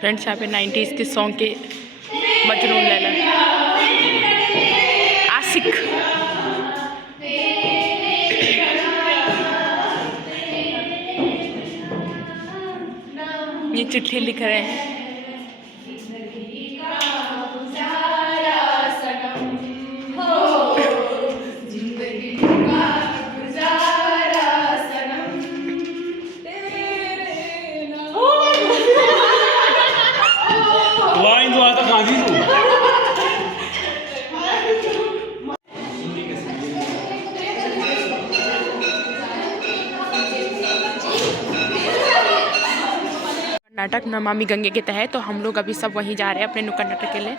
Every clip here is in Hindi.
फ्रेंड्स यहाँ पे 90s के सॉन्ग के मजनून लैला आशिक ये चिट्ठी लिख रहे हैं। नाटक नमामि गंगे के तहत तो हम लोग अभी सब वहीं जा रहे हैं अपने नुक्कड़ नाटक के लिए।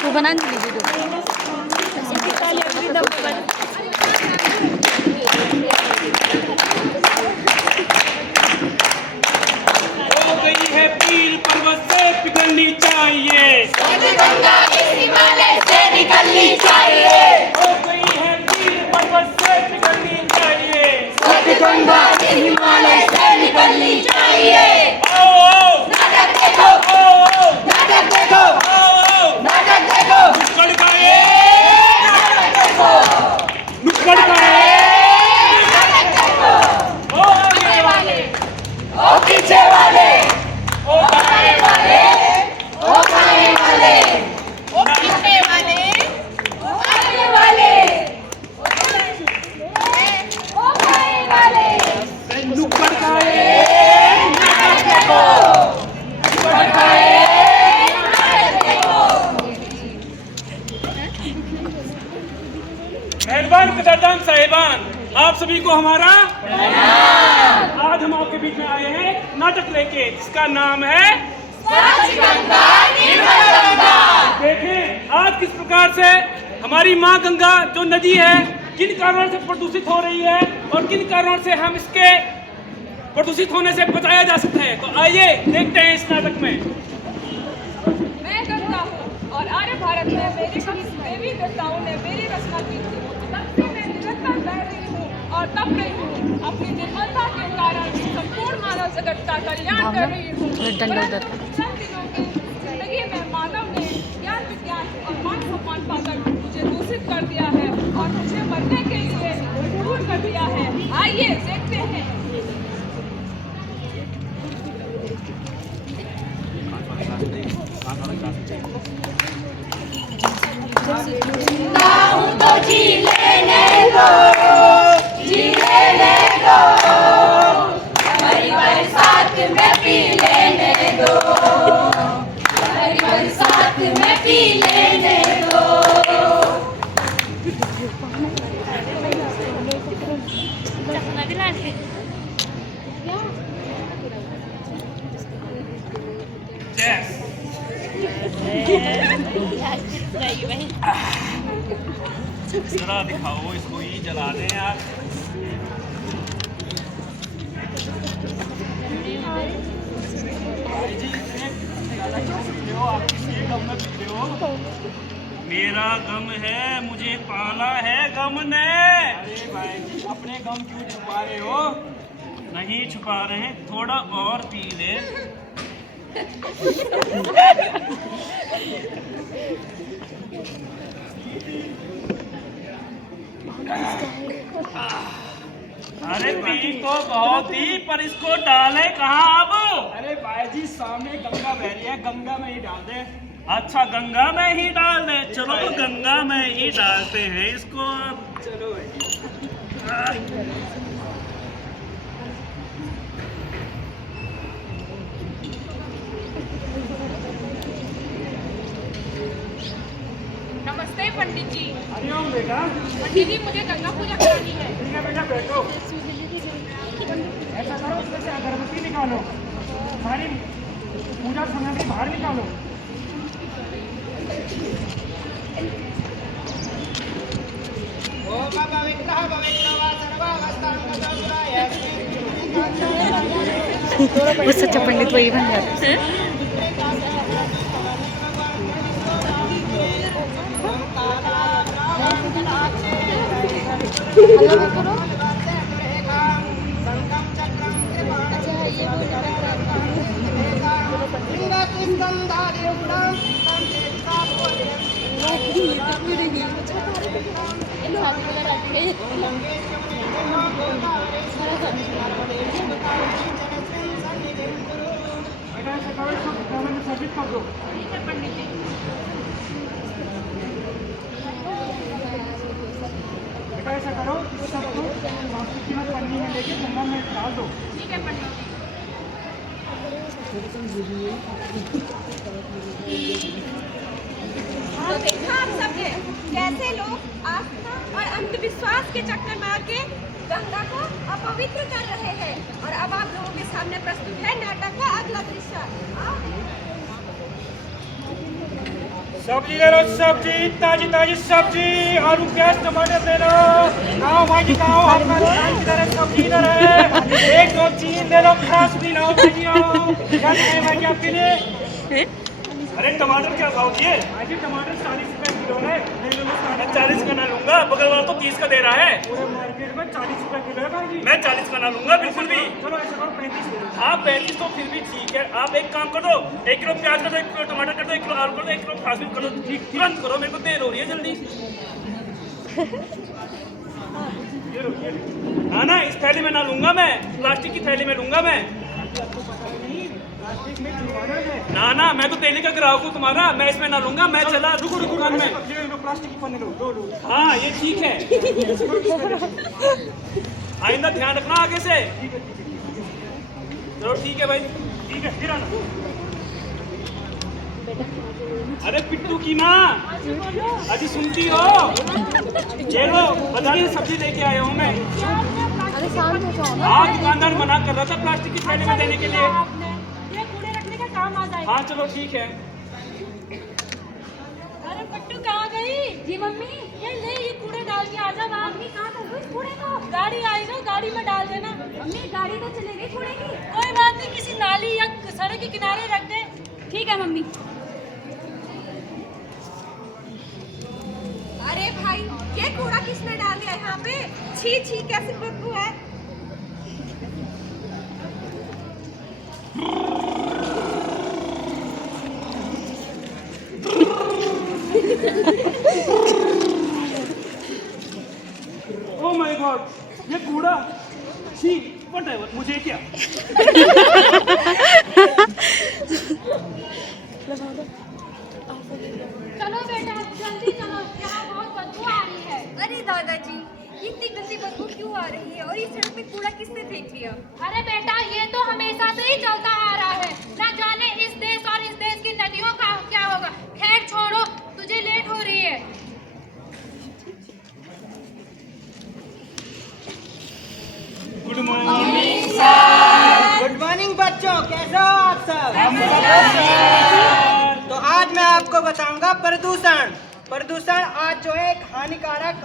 तो बना लीजिए पिघलनी चाहिए, गंगा इस हिमालय से निकलनी चाहिए। हो गई है पीर पर्वत से पिघलनी चाहिए, गंगा इस हिमालय से निकलनी चाहिए। नाटक देखो, नाटक देखो, नाटक देखो, नुक्कड़ का ये नाटक देखो, नुक्कड़ का ये नाटक देखो। ओ आगे वाले, ओ पीछे वाले, ओ दाएं वाले, ओ खाने वाले, ओ पीछे वाले, ओ आगे वाले, ओ खाने वाले। नुक्कड़ का ये नाटक देखो, नुक्कड़ का ये नाटक देखो। मेहरबान कदरदान साहिबान, आप सभी को हमारा आज हम आपके बीच में आए हैं नाटक लेके, जिसका नाम है गंगा निर्मल गंगा। देखें आज किस प्रकार से हमारी माँ गंगा जो नदी है किन कारणों से प्रदूषित हो रही है और किन कारणों से हम इसके प्रदूषित होने से बचाया जा सकता है। तो आइए देखते हैं इस नाटक में। मैं गंगा हूँ और आर्य भारत में मेरे देवी देवताओं ने मेरी रचना की थी। तब से मैं निरंतर बह रही हूँ और तप रही हूँ। अपनी निर्मलता के कारण संपूर्ण मानव जगत का कल्याण कर रही हूँ। चंद दिनों की जिंदगी में मानव ने ज्ञान विज्ञान और मान सम्मान पाकर मुझे दूषित कर दिया है और मुझे मरने के लिए मजबूर कर दिया है। आइए देखते हैं। Yes. जरा दिखाओ इसको, ही जला दें यार। भाई जी इतने ज़्यादा क्यों पीते हो? आप किसी गम में पीते हो? मेरा गम है, मुझे पाला है गम ने। अरे भाई जी अपने गम क्यों छुपा रहे हो? नहीं छुपा रहे हैं, थोड़ा और पी ले। अरे पी तो बहुत ही, पर इसको डाले कहाँ अब? अरे भाई जी सामने गंगा बह रही है, गंगा में ही डाल दे। अच्छा गंगा में ही डाल दे, चलो तो गंगा में ही डालते हैं इसको। चलो भाई। नमस्ते पंडित जी। हरिओम बेटा। पंडित जी मुझे गंगा पूजा करानी है। ठीक है बेटा बैठो। ऐसा करो उसमें से अगरबत्ती निकालो, सारी पूजा सामग्री बाहर निकालो। वो सच्चा पंडित वही बन जाता है। बेटा ऐसा करो इसको खाना में सर्विस कर दो। ठीक है पंडित जी। बेटा ऐसा करो इस सबको प्लास्टिक की पन्नी में लेके गंगा में डाल दो। ठीक है पंडित तो देखा आप सबने कैसे लोग आस्था और अंधविश्वास के चक्कर में आके गंगा को अपवित्र कर रहे हैं। और अब आप लोगों के सामने प्रस्तुत है नाटक का अगला दृश्य। सब्जी ले लो, सब्जी ताजी ताजी सब्जी, आलू प्याज टमाटर ले लो। आओ भाई जी आओ, आपका दुकान किधर है? सब्जी इधर है। एक दो चीन ले लो, खास भी लाओ भाई जी आओ। क्या चाहिए भाई जी आपके लिए? अरे टमाटर क्या भाव दिए? भाई जी टमाटर 40 रुपए किलो है। ले लो मैं 40 का ना लूंगा, बगल वाला तो 30 का दे रहा है। पूरे मार्केट में 40 रुपए किलो है भाई जी। मैं 40 का ना लूंगा बिल्कुल भी। चलो ऐसा करो 35 ले लो। आप 35 तो फिर भी ठीक है। आप एक काम कर दो, 1 किलो प्याज कर दो, 1 किलो टमाटर कर दो, 1 किलो आलू कर दो, 1 किलो प्याज भी कर दो। ठीक तुरंत करो, मेरे को देर हो रही है जल्दी। ये लो ये लो। ना ना इस थैली में ना लूंगा मैं, प्लास्टिक की थैली में लूंगा मैं। प्लास्टिक में जुर्माना है। ना ना मैं तो तेली का ग्राहक हूँ तुम्हारा, मैं इसमें ना लूंगा। मैं चला रुको दुकान में। ये लो प्लास्टिक की पन्नी लो, दो लो। हाँ ये ठीक है, आइंदा ध्यान रखना आगे से। चलो ठीक है भाई। ठीक है फिर आना। अरे पिट्टू की माँ अजी सुनती हो? ये लो बताइए सब्जी लेके आया हूँ मैं। हाँ दुकानदार मना कर रहा था प्लास्टिक की थैली में देने के लिए। ये कूड़े रखने का काम आ जाएगा। हाँ चलो ठीक है। अरे पट्टू कहाँ गई? जी मम्मी ये ले, ये कूड़े डाल के आजा बाहर। मम्मी कहाँ कर इस कूड़े को? गाड़ी आई ना, गाड़ी में डाल देना। मम्मी गाड़ी तो चलेगी कूड़े की। कोई बात नहीं, किसी नाली या सड़क के किनारे रख दे। ठीक है मम्मी। अरे भाई ये कूड़ा किसने डाल दिया यहाँ पे? छी छी कैसी बदबू है। ओह माय गॉड ये कूड़ा, छी व्हाटएवर, मुझे क्या। चलो बेटा जल्दी चलो, यहाँ बहुत बदबू आ रही है। अरे दादाजी इतनी गंदी बदबू क्यों आ रही है? और इस सड़क पे कूड़ा किसने फेंक दिया? अरे बेटा ये तो हमेशा से ही चलता आ रहा है, ना जाने इस देश और इस देश की नदियों का क्या होगा। खैर छोड़ो, तुझे लेट हो रही है। Good morning. गुड मॉर्निंग बच्चों, कैसे हो आप सब? तो आज मैं आपको बताऊंगा प्रदूषण। प्रदूषण आज जो है एक हानिकारक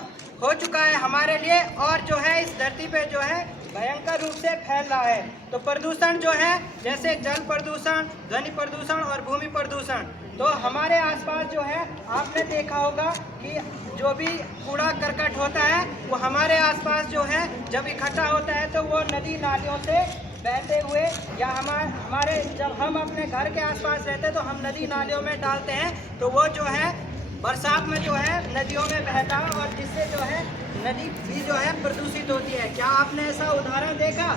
हो चुका है हमारे लिए और जो है इस धरती पे जो है भयंकर रूप से फैल रहा है। तो प्रदूषण जो है जैसे जल प्रदूषण, ध्वनि प्रदूषण और भूमि प्रदूषण। तो हमारे आसपास जो है आपने देखा होगा कि जो भी कूड़ा करकट होता है वो हमारे आसपास जो है जब इकट्ठा होता है तो वो नदी नालियों से बहते हुए या हमारे जब हम अपने घर के आसपास रहते हैं तो हम नदी नालियों में डालते हैं तो वो जो है बरसात में जो है नदियों में बहता है और जिससे जो है नदी भी जो है प्रदूषित होती है। क्या आपने ऐसा उदाहरण देखा?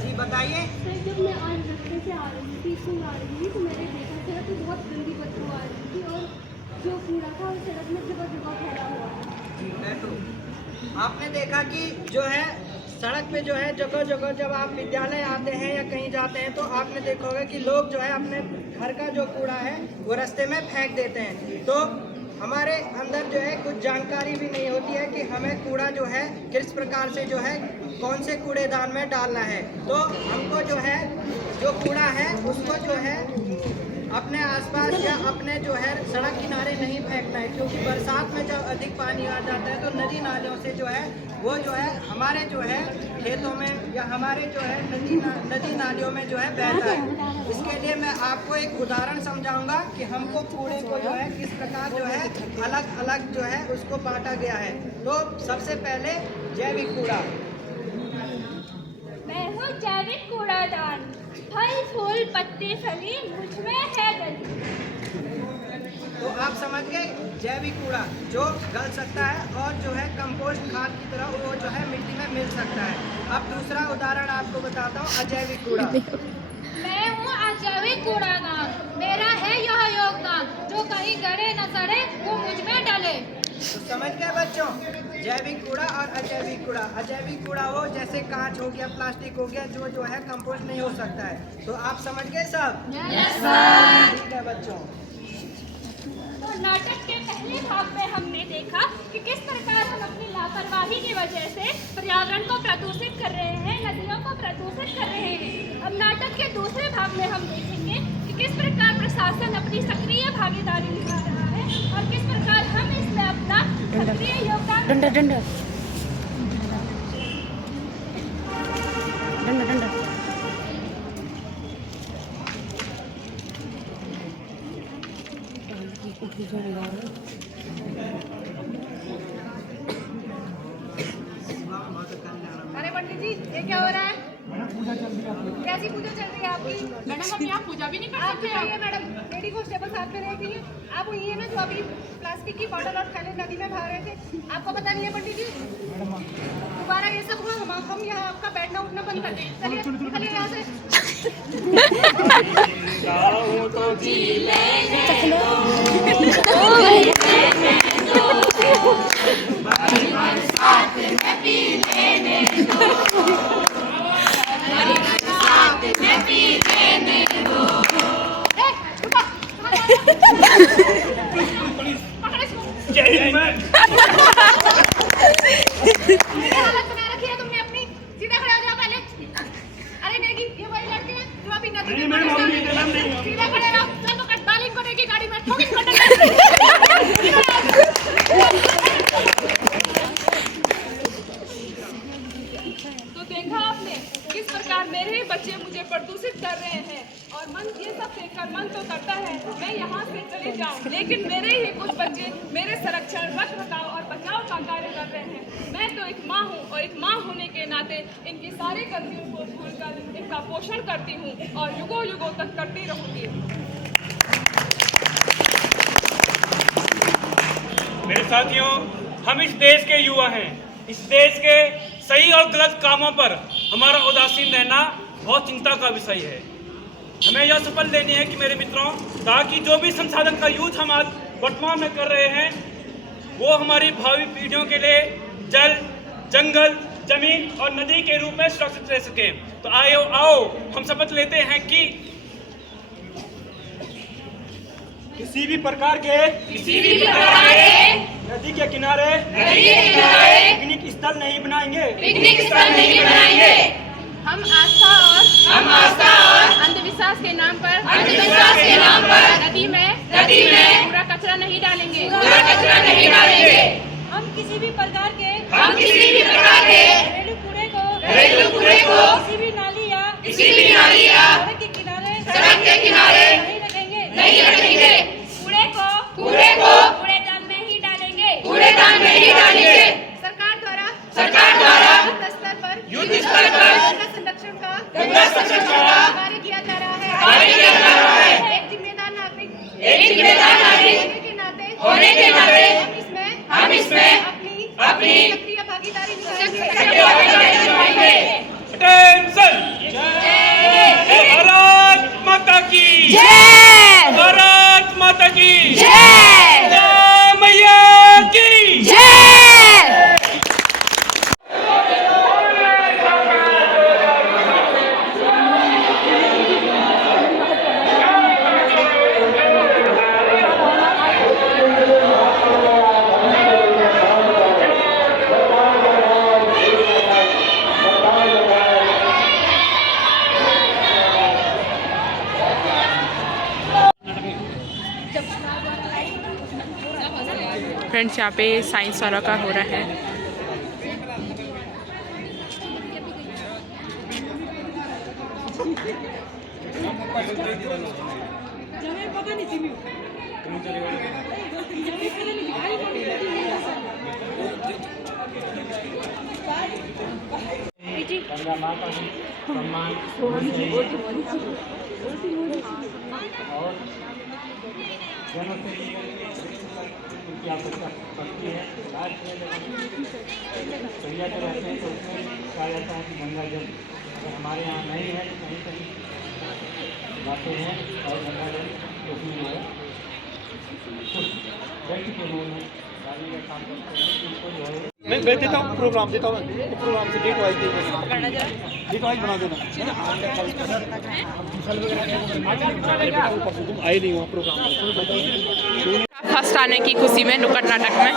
जी बताइए। जब मैं आज रास्ते से आ रही थी, स्कूल आ रही थी तो मैंने देखा सड़क पे बहुत गंदी बदबू आ रही थी और जो कूड़ा था वो सड़क में जगह जगह फैला हुआ था। तो आपने देखा कि जो है सड़क पे जो है जगह जगह जब आप विद्यालय आते हैं या कहीं जाते हैं तो आपने देखा होगा कि लोग जो है अपने घर का जो कूड़ा है वो रास्ते में फेंक देते हैं। तो हमारे अंदर जो है कुछ जानकारी भी नहीं होती है कि हमें कूड़ा जो है किस प्रकार से जो है कौन से कूड़ेदान में डालना है। तो हमको जो है जो कूड़ा है उसको जो है अपने आसपास या अपने जो है सड़क किनारे नहीं फेंकना है, क्योंकि बरसात में जब अधिक पानी आ जाता है तो नदी नालियों से जो है वो जो है हमारे जो है खेतों में या हमारे जो है नदी नालियों में जो है बहता है। इसके लिए मैं आपको एक उदाहरण समझाऊंगा कि हमको कूड़े को जो है किस प्रकार जो है अलग अलग जो है उसको बांटा गया है। तो सबसे पहले जैविक कूड़ा। मैं हूँ जैविक कूड़ादान, फल फूल पत्ती फली मुझमें है गली। तो आप समझ गए जैविक कूड़ा जो गल सकता है और जो है कंपोस्ट खाद की तरह वो जो है मिट्टी में मिल सकता है। अब दूसरा उदाहरण आपको बताता हूँ अजैविक कूड़ा। मैं हूँ अजैविक कूड़ादान, मेरा है यह योगदान, जो कहीं गड़े न सड़े वो मुझमें डले। तो समझ गए बच्चों, जैविक कूड़ा और अजैविक कूड़ा। अजैविक कूड़ा हो जैसे कांच हो गया, प्लास्टिक हो गया, जो है कंपोस्ट नहीं हो सकता है। तो आप समझ गए सब? ठीक है बच्चों। तो नाटक के पहले भाग में हमने देखा कि किस प्रकार हम अपनी लापरवाही की वजह से पर्यावरण को प्रदूषित कर रहे हैं, नदियों को प्रदूषित कर रहे हैं। अब नाटक के दूसरे भाग में हम देखेंगे कि किस प्रकार प्रशासन अपनी सक्रिय भागीदारी निभा रहा है और किस प्रकार हम इसमें अपना सक्रिय योगदान। डंडा डंडा डंडा डंडा। अरे पंडित जी ये क्या हो रहा है? कैसी पूजा चल रही है आपकी? मैडम हम यहाँ पूजा भी नहीं कर सकते। आप मैडम लेडी कांस्टेबल साथ में रहेगी। आप वही है ना जो अभी प्लास्टिक की बॉटल और थैले नदी में बहा रहे थे, आपको पता नहीं है पंडित जी? दोबारा ये सब हुआ हम यहाँ आपका बैठना उठना बंद कर दें। चलिए निकलिए यहाँ से। हालत बना रखी है तुमने अपनी, सीधा खड़े हो जाओ पहले। अरे नहीं ये वही लड़के हैं जो अभी नदी में सीधा खड़े रहो। चलो डाल इनको देखिए गाड़ी में ठोक इनको। तो देखा आपने किस प्रकार मेरे ही बच्चे मुझे प्रदूषित कर रहे हैं और मन ये सब देखकर मन तो करता है मैं यहाँ से चले जाऊँ, लेकिन मेरे ही कुछ बच्चे मेरे संरक्षण, रखरखाव और बचाव का कार्य कर रहे हैं। मैं तो एक माँ हूँ और एक माँ होने के नाते इनकी सारी गलतियों को भूलकर इनका पोषण करती हूँ और युगों युगों तक करती रहूँगी। मेरे साथियों, हम इस देश के युवा हैं। इस देश के सही और गलत कामों पर हमारा उदासीन रहना बहुत चिंता का विषय है। हमें यह शपथ लेनी है कि मेरे मित्रों, ताकि जो भी संसाधन का यूज हम आज वर्तमान में कर रहे हैं वो हमारी भावी पीढ़ियों के लिए जल, जंगल, जमीन और नदी के रूप में सुरक्षित रह सके। तो आओ हम शपथ लेते हैं कि किसी भी प्रकार के नदी के किनारे पिकनिक स्थल नहीं बनाएंगे। हम आस्था और अंधविश्वास के नाम पर पूरा कचरा नहीं डालेंगे। हम किसी भी प्रकार के घरेलू कूड़े को किसी भी नाली या सड़क के किनारे नहीं रखेंगे। कूड़े को कूड़ेदान में ही डालेंगे। सरकार द्वारा युद्ध स्तर पर गंगा संरक्षण का कार्य किया जा रहा है। एक जिम्मेदार नागरिक होने के नाते हम इसमें अपनी सक्रिय भागीदारी निभाएंगे। अटेंशन। भारत माता की भारत माता की गंगा मैया की फ्रेंड्स यहाँ पे साइंस वाला का हो रहा है। गंगा माता की सम्मान और जनों से उनकी आवश्यकता पड़ती है। आज के भैया जो रहते हैं तो उसमें कहा जाता है कि गंगा जल अगर हमारे यहाँ नहीं है तो कहीं कहीं जाते हैं और गंगा जल उसमें जो है कुछ व्यक्ति के रूप में डालने का काम करते हैं। उसको जो है मैं देता हूँ प्रोग्राम देता हूँ प्रोग्राम से डेट वाइज बना देना तुम आए नहीं वहाँ प्रोग्राम फर्स्ट आने की खुशी में नुक्कड़ नाटक में